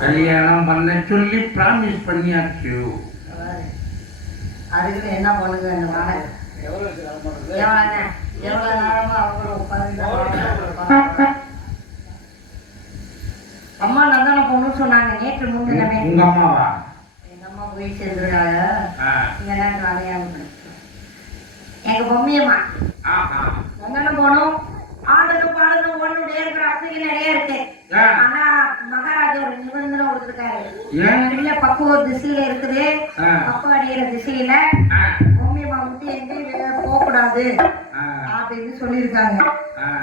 கல்யாணம் பண்ண சொல்லி ப்ராமிஸ் பண்ணியாச்சு. அதுக்கு என்ன பண்ணுங்க இந்த மனை எவ்வளவு நேரமா அம்மா நந்தான பொண்ணு சொன்னாங்க நேற்று முன்தினமே. உங்க அம்மாவா? எங்க அம்மா போய் சேர்ந்துருக்காங்க. இங்க நேற்று அதையா எங்க பொம்மியம்மா நந்தான போனோம். ஆடலும் பாடலும் ஒண்ணுடைய இருக்கிற அசைக்கு நிறைய இருக்கு. ஆனா மகாராஜா ஒரு நிபந்தனை கொடுத்துருக்காரு. இல்ல பக்குவ திசையில இருக்குது, பக்குவ அடிக்கிற திசையில பொம்மியம்மா விட்டு எங்கேயும் போக கூடாது அப்படின்னு சொல்லியிருக்காங்க.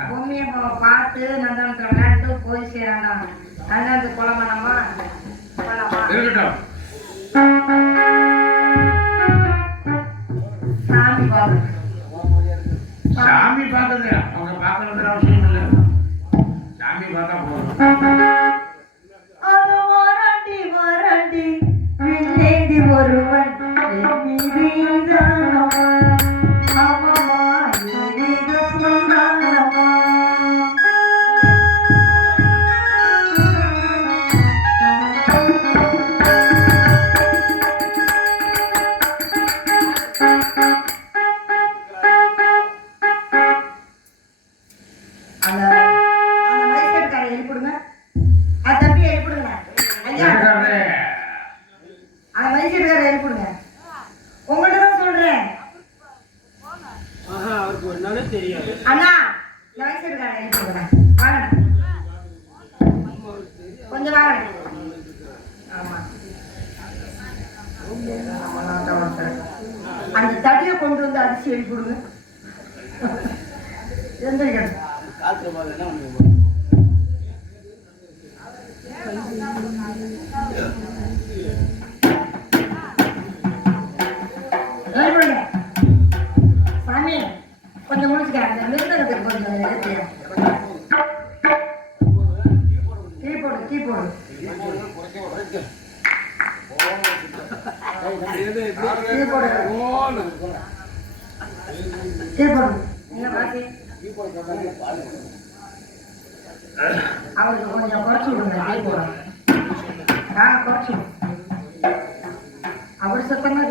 பொம்மியம்மாவை பார்த்து நந்தானத்துல விளையாண்டு போய் சேராங்க. நந்தானத்து குளமனமா சாமி பாரு. சாமி பார்க்கறது அவங்க பார்க்கறது அவசியம் இல்லை. சாமி பார்த்தா போதும். ஒருவன் அண்ணா கொஞ்சம் வாங்க. ஆமா அந்த தடியை கொண்டு வந்து அரிசி எழுப்பிடுங்க. சாமி கொஞ்சம் முடிச்சுக்க. மிருந்தகத்துக்கு கொஞ்சம் கீபோர்டு கீபோர்டு அவருக்கு கொஞ்சம் குறைச்சி விடுங்க. கீபோர்டு நாங்கள் குறைச்சி அவர் சத்தமாக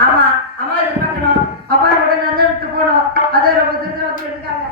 ஆமா அம்மா இது பார்க்கணும் அப்பா கூட வந்து எடுத்து போனோம் அதை ரொம்ப தூரத்துல வந்து எடுக்காங்க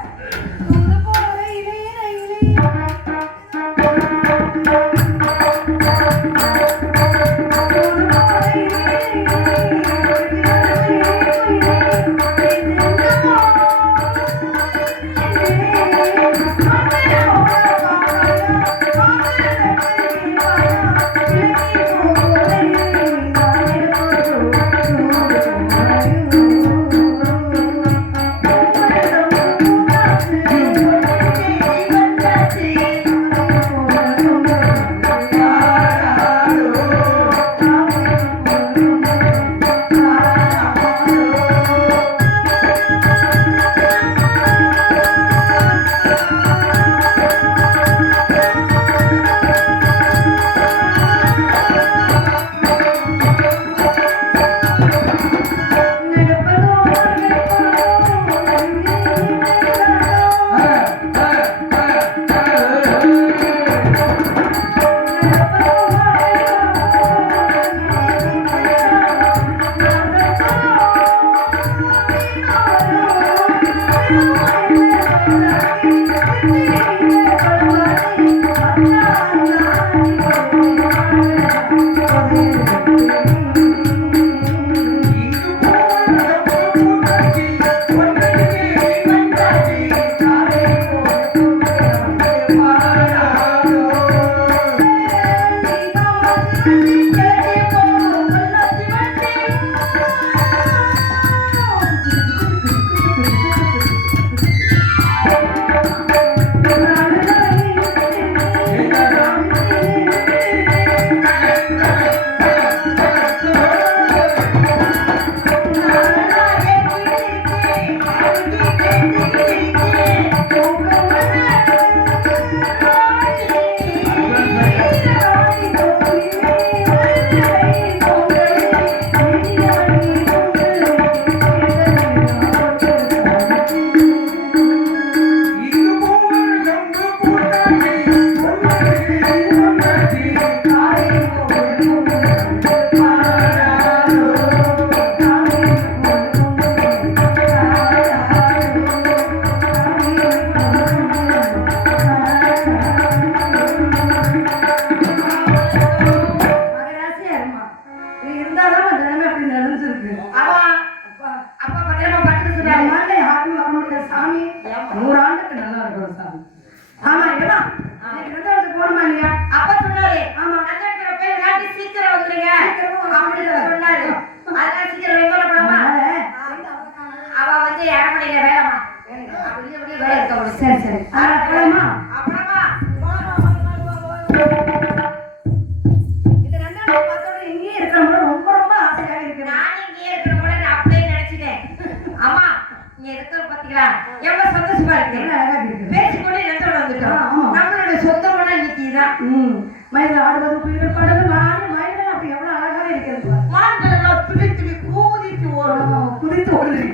ஆடுவது குயில்கள் பாடுவது மயில்கள் அப்படி எவ்வளவு அழகாக இருக்கிறது. மான்கள் எல்லாம் துடித்து குதித்து ஓடும். குதித்து ஓடுது.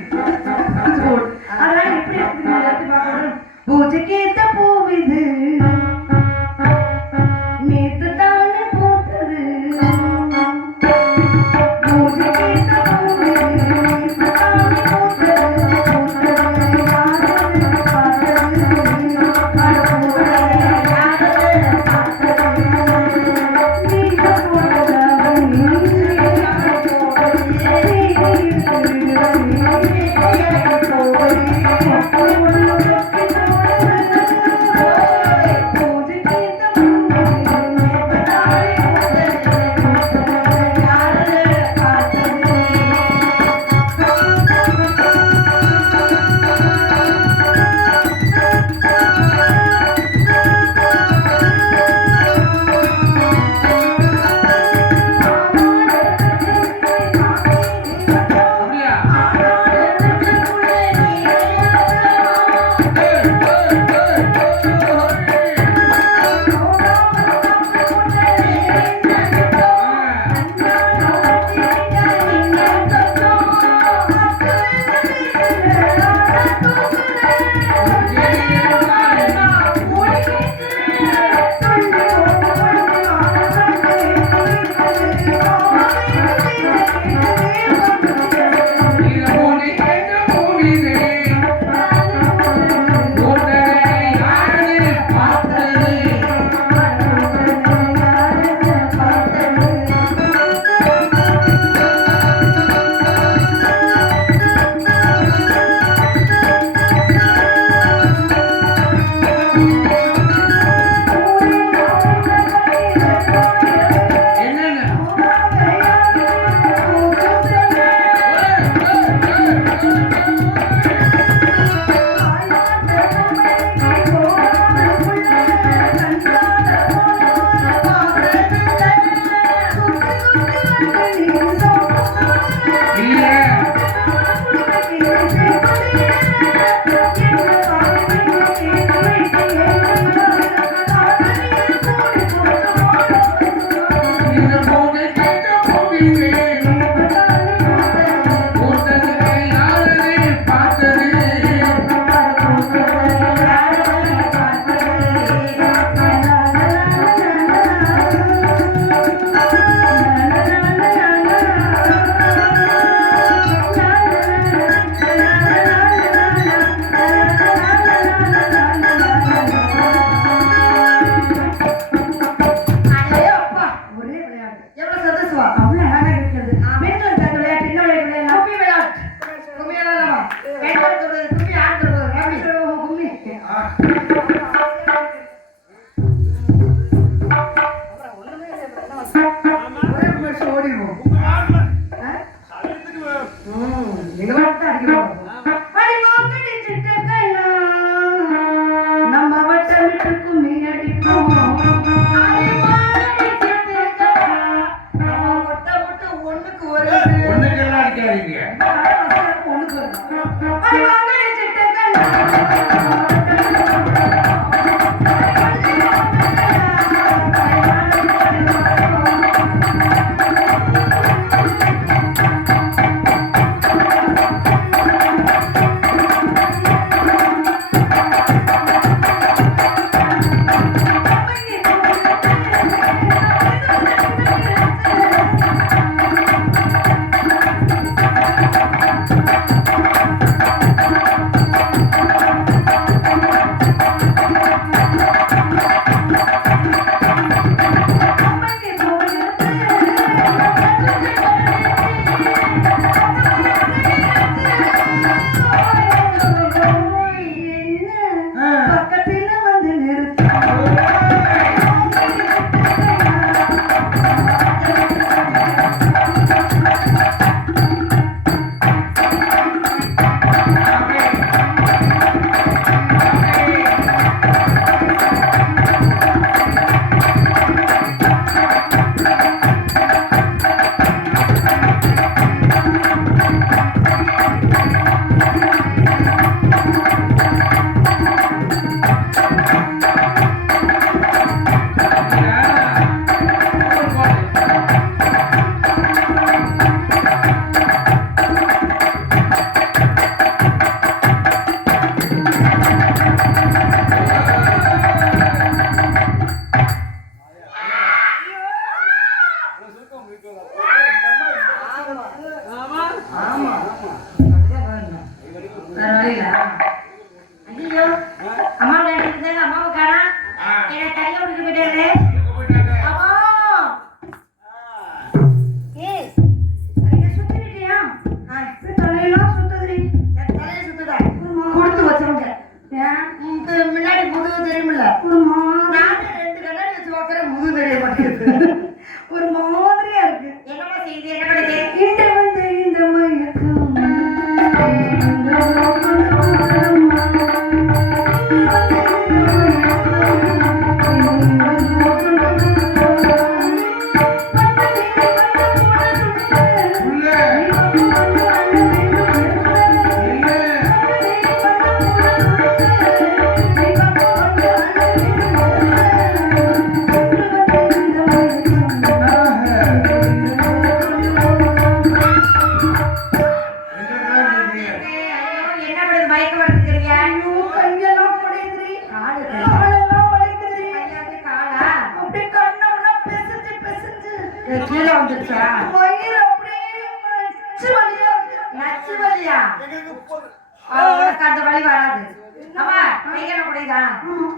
அதனால எப்படி இருக்குது பூஜைக்கு ஏத்த பூவிது நேத்து தானே போட்டது. பூஜைக்கு ஏத்த பூவிது நேத்து தானே போட்டது. இருக்குது. ஒரு மாதிரியா இருக்கு. என்னமா செய்தி? என்ன பண்ணுது? இந்த வந்து இந்த மயக்கம் கீழே வந்துருச்சா? வயிறு அப்படியே நச்சு வலியா இருக்கு. நச்சு வலியா? உனக்கு அந்த வலி வராது. அம்மா கையில குடையுதா?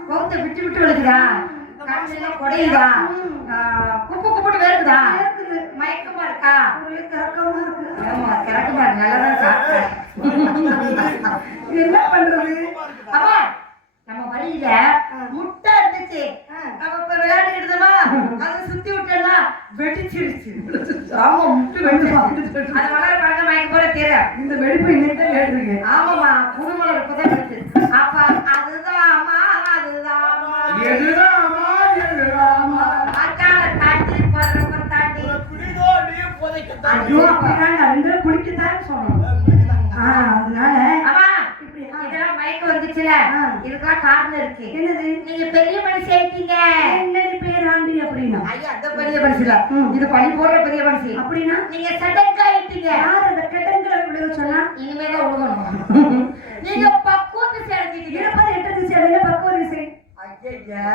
கொத்து விட்டு விட்டு வலிக்குதா? கண்ணில குடையுதா? குப்பு குப்புட்டு வேறுக்குதா? மயக்கமா இருக்கா? கிறக்கமா இருக்கு. ஆமா கிறக்கமா இருக்கு. நல்லதான் சாப்பிட்டேன். என்ன பண்றது? அம்மா நம்ம வழியில முட்டை இருந்துச்சு. நம்ம இப்ப விளையாண்டுட்டு இருந்தோமா, அதை சுத்தி விட்டோம்னா வெடிச்சிருச்சு. ஆமா முட்டை வெடிச்சு அது வளர பாருங்க மயக்கம் போல தெரியும். இந்த வெடிப்பு இன்னைக்கு தான் ஏற்றுங்க. ஆமாமா புதுமலர் இப்பதான் வெடிச்சு. அப்ப அதுதான் அம்மா, அதுதான் அம்மா, எதுதான் அம்மா, எதுதான் அம்மா. அச்சான தாண்டி பரப்ப தாண்டி குடிதோ நீ போதைக்க. ஐயோ அப்படிதான் ரெண்டு குடிக்கத்தான் சொன்னோம். அதனால அம்மா இதெல்லாம் மயக்கம் வந்துச்சுல, இதுக்கெல்லாம் காரணம் இருக்கு. என்னது? நீங்க பெரிய மனுஷி ஆயிட்டீங்க. என்னடி பேராண்டி அப்படின்னா? ஐயா அந்த பெரிய மனுஷில இது பழி போடுற பெரிய மனுஷி அப்படின்னா நீங்க சடங்கா ஆயிட்டீங்க. யார் அந்த கடங்களை விடுங்க சொன்னா? இனிமேதான் விடுகணும். நீங்க பக்குவத்தை சேர்ந்துட்டீங்க. இருப்பது எட்டு சேருங்க பக்குவத்தை செய். ஐயா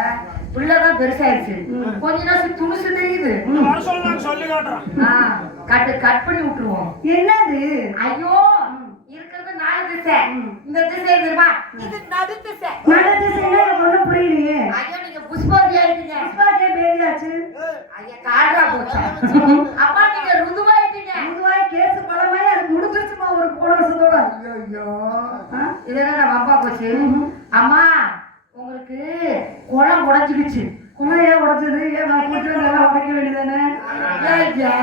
புள்ளதான் பெருசாயிருச்சு. கொஞ்ச நேரம் துணுசு தெரியுது. சொல்லி காட்டுறோம். கட் பண்ணி விட்டுருவோம். என்னது? ஐயோ இருக்கிறது 4 திசை. இந்த திசை தெரியுமா? இது நடு திசை. நடு திசைனா ஒண்ணும் புரியலையே. ஐயோ நீங்க புஷ்பாதி ஆயிட்டீங்க. புஷ்பாதி பேரியாச்சு. ஐயா காட்ரா போச்சு. அப்பா நீங்க ருதுவாயிட்டீங்க. ருதுவாய் கேஸ் பழமாய் அது முடிஞ்சிருச்சுமா ஒரு போன வருஷத்தோட. ஐயோ இதெல்லாம் நம்ம அப்பா போச்சு. அம்மா உங்களுக்கு குளம் உடைஞ்சிடுச்சு. குளம் ஏன் உடைச்சது? ஏன் கூட்டு நல்லா உடைக்க வேண்டியதானே? ஐயா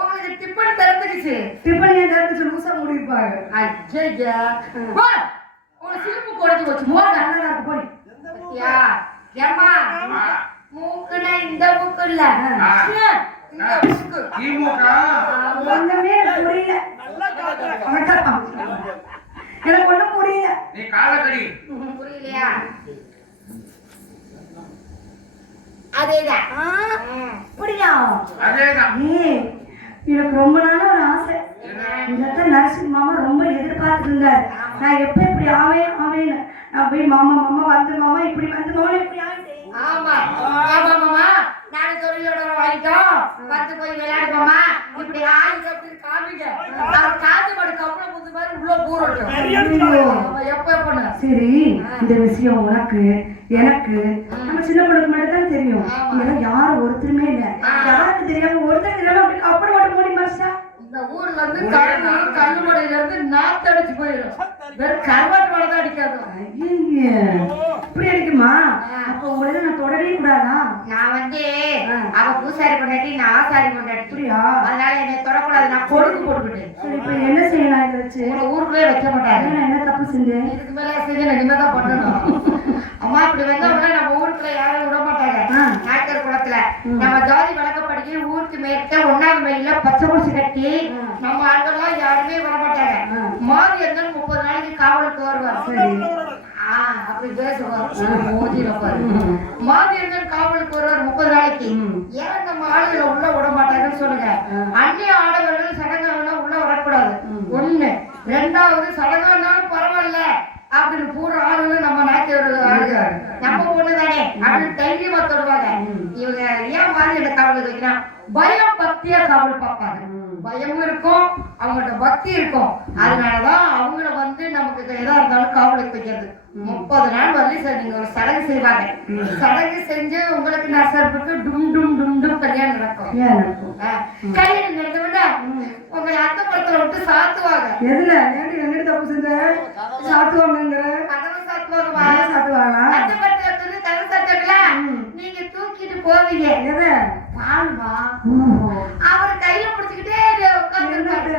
உங்களுக்கு டிப்பன் திறந்துக்குச்சு. டிப்பன் ஏன் திறந்துச்சு? லூசா மூடிருப்பாங்க. ஐயா ஒரு சிலிப்பு குறைஞ்சு போச்சு. போங்க போய் யா ஏம்மா மூக்குனா இந்த மூக்கு இல்ல இந்த மூக்கு திமுக ஒண்ணுமே புரியல. எனக்கு ஒண்ணும் புரியல. நீ காலக்கடி புரியலையா? அதேதான் புரியா? அதேதான். எனக்கு ரொம்ப நாளா ஒரு ஆசை. இதான் நரசிங்க மாமா ரொம்ப எதிர்பார்த்து இருந்தாரு. நான் எப்ப இப்படி ஆவேன்னு நான் போய் மாமா வந்து மாமா இப்படி வந்து மாமா இப்படி ஆயிட்டேன். ஆமா ஆமா மாமா நான் தொழிலோட வாங்கிட்டோம் வந்து போய் விளையாடு மாமா இப்படி ஆயிட்டு அப்படி காமிங்க. அவர் காத்து மாடு கப்பல புது மாதிரி உள்ள பூரட்டும். எப்ப சரி இந்த விஷயம் உனக்கு எனக்கு நம்ம சின்ன பொண்ணுக்கு மட்டும் தான் தெரியும். இதெல்லாம் யாரும் ஒருத்தருமே இல்ல. யாருக்கு தெரியாம ஒருத்தர் தெரியாம அப்படி மட்டும் மூடி மாஸ்டா. இந்த ஊர்ல இருந்து கண்ணு மடையில இருந்து நாத்து அடிச்சு போயிடும். வெறும் கருவாட்டு மழை தான் அடிக்காது. இப்படி அடிக்குமா? அப்ப உங்களுக்கு நான் தொடவே கூடாதா? நான் வந்து அவ பூசாரி பண்ணாட்டி நான் ஆசாரி பண்ணாட்டி புரியா? அதனால என்னை தொடக்கூடாது. நான் கொடுக்கு போட்டுக்கிட்டேன். சரி இப்ப என்ன செய்யலாம்? இதை வச்சு ஊருக்குள்ளே வைக்க மாட்டாங்க. நான் என்ன தப்பு செஞ்சேன்? இதுக்கு மேல செஞ்சு நான் இனிமேதான் பண்ணணும். அம்மா இப்படி வந்தவங்க நம்ம ஊருக்குள்ள யாரும் விட மாட்டாங்க. நாயக்கர் குளத்துல நம்ம ஜாதி வழக்கப்படிக்கு ஊருக்கு மேற்க 1ஆம் மைல பச்சை குடிச்சு கட்டி நம்ம ஆண்கள்லாம் யாருமே வர மாட்டாங்க. மாறி இருந்தாலும் 30 நாளைக்கு காவலுக்கு வருவார். அப்படி பேசுவார். மாறி இருந்தாலும் காவலுக்கு வருவார் 30 நாளைக்கு. ஏன் நம்ம ஆளுகளை உள்ள விட மாட்டாங்கன்னு சொல்லுங்க. அந்நிய ஆடவர்கள் சடங்குகள் உள்ள வரக்கூடாது. 1 2வது சடங்குனாலும் பரவாயில்ல அப்படின்னு பூரா ஆளுங்க நம்ம நாய்க்கு ஆளுங்க நம்ம பொண்ணு தானே அப்படின்னு தைரியமா தொடுவாங்க. இவங்க ஏன் மாதிரி என்ன காவல் வைக்கிறான்? பயம் பக்தியா காவல் பார்ப்பாங்க. பயமும் இருக்கும் அவங்கள்ட்ட பக்தி இருக்கும். அதனாலதான் அவங்கள வந்து நமக்கு எதா இருந்தாலும் காவலுக்கு வைக்கிறது. 30 நாள் வந்து சார் நீங்க ஒரு சடங்கு செய்வாங்க. சடங்கு செஞ்சு உங்களுக்கு நர்சருக்கு டும் டும் டும் டும் கல்யாணம் நடக்கும். கல்யாணம் நடந்தவொன்னா உங்களை அந்த படத்துல விட்டு சாத்துவாங்க. எதுல என்ன தப்பு செஞ்ச சாத்துவாங்க? கதவை சாத்துவாங்க. அந்த படத்துல கதவை சாத்துவாங்களா? நீங்க தூக்கிட்டு போவீங்க எது பால்மா அவர் கையில பிடிச்சுக்கிட்டே உட்கார்ந்து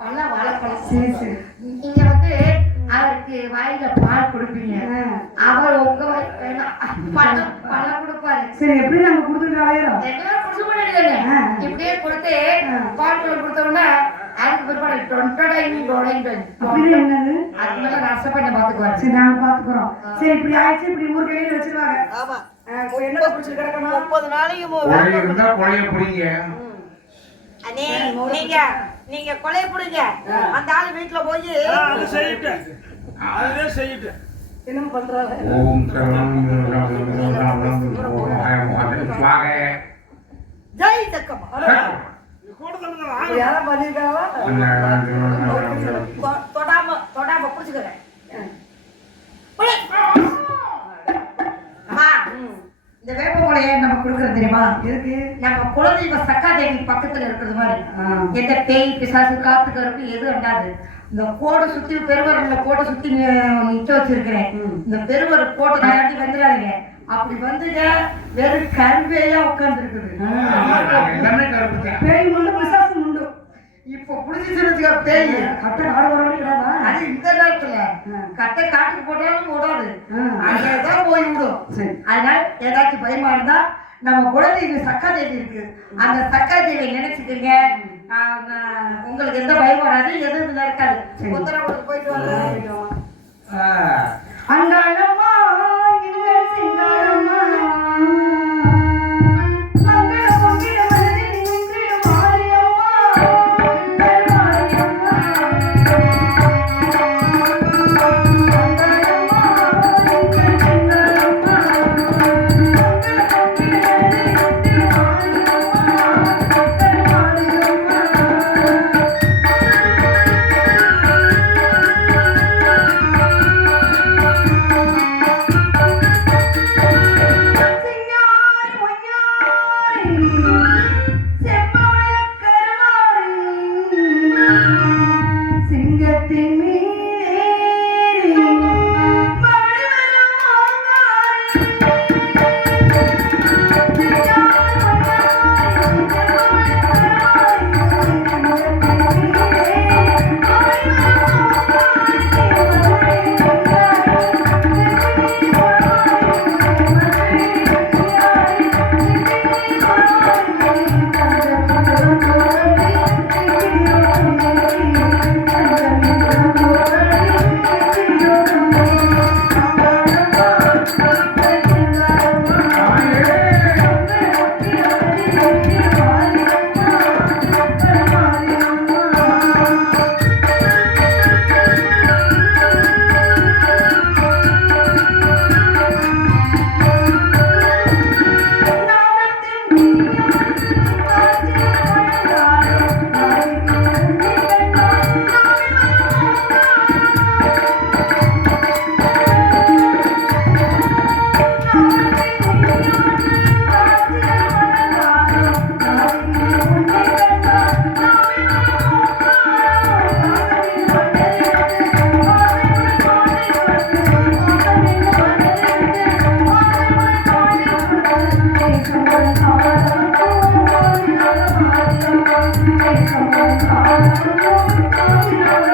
பல வாழைப்பழம் சரி சரி நீங்க வந்து அவருக்கு வாயில பால் கொடுப்பீங்க அவர் உங்க பழம் பழம் கொடுப்பாரு சரி எப்படி நம்ம கொடுத்துட்டு இப்படியே கொடுத்து பால் பழம் கொடுத்தோம்னா அதுக்கு பிற்பாடு ரசப்பண்ண பாத்துக்குவாரு சரி நாங்க பாத்துக்கிறோம் சரி இப்படி ஆயிடுச்சு இப்படி ஊர் கையில வச்சிருவாங்க ஆமா என்ன பிடிச்சி கிடக்கணும் 30 நாளைக்கு நீங்க கொலை புடிங்க அந்த ஆளு வீட்டுல போய் அது செய்யிட்டு என்ன பண்றாங்க ஜெய் தக்கம் யாரா பண்ணிருக்காங்களா தொடாம புடிச்சுக்கிறேன் இந்த வேப்பமலையை நம்ம கொடுக்கறது தெரியுமா இருக்கு நம்ம குலதெய்வ சக்காதேவி பக்கத்துல இருக்கிறது மாதிரி எந்த பேய் பிசாசு காத்து கருப்பு எதுவும் அண்டாது இந்த கோடை சுத்தி பெருவரல்ல கோடை சுத்தி நிக்க வச்சிருக்கிறேன் இந்த பெருவர கோட்டை தாண்டி வந்துடாதீங்க அப்படி வந்துங்க வெறும் கருவேயா உட்கார்ந்து இருக்குது பேய் உண்டு பிசாசு உண்டு இப்போ புடிச்சிருக்க பேய் கட்டை காடு வரவா அது இந்த நேரத்துல கட்டை காட்டுக்கு போட்டாலும் விடாது அங்கேதான் போய் விடும் அதனால ஏதாச்சும் பயமா இருந்தா நம்ம குலதெய்வ சக்காதேவி இருக்கு அந்த சக்காதேவியை நினைச்சுக்கீங்க உங்களுக்கு எந்த பயம் வராது எதுவும் இருக்காது உத்தரவுக்கு போயிட்டு வாங்க அங்காளம்மா சிங்காரம்மா Thank you.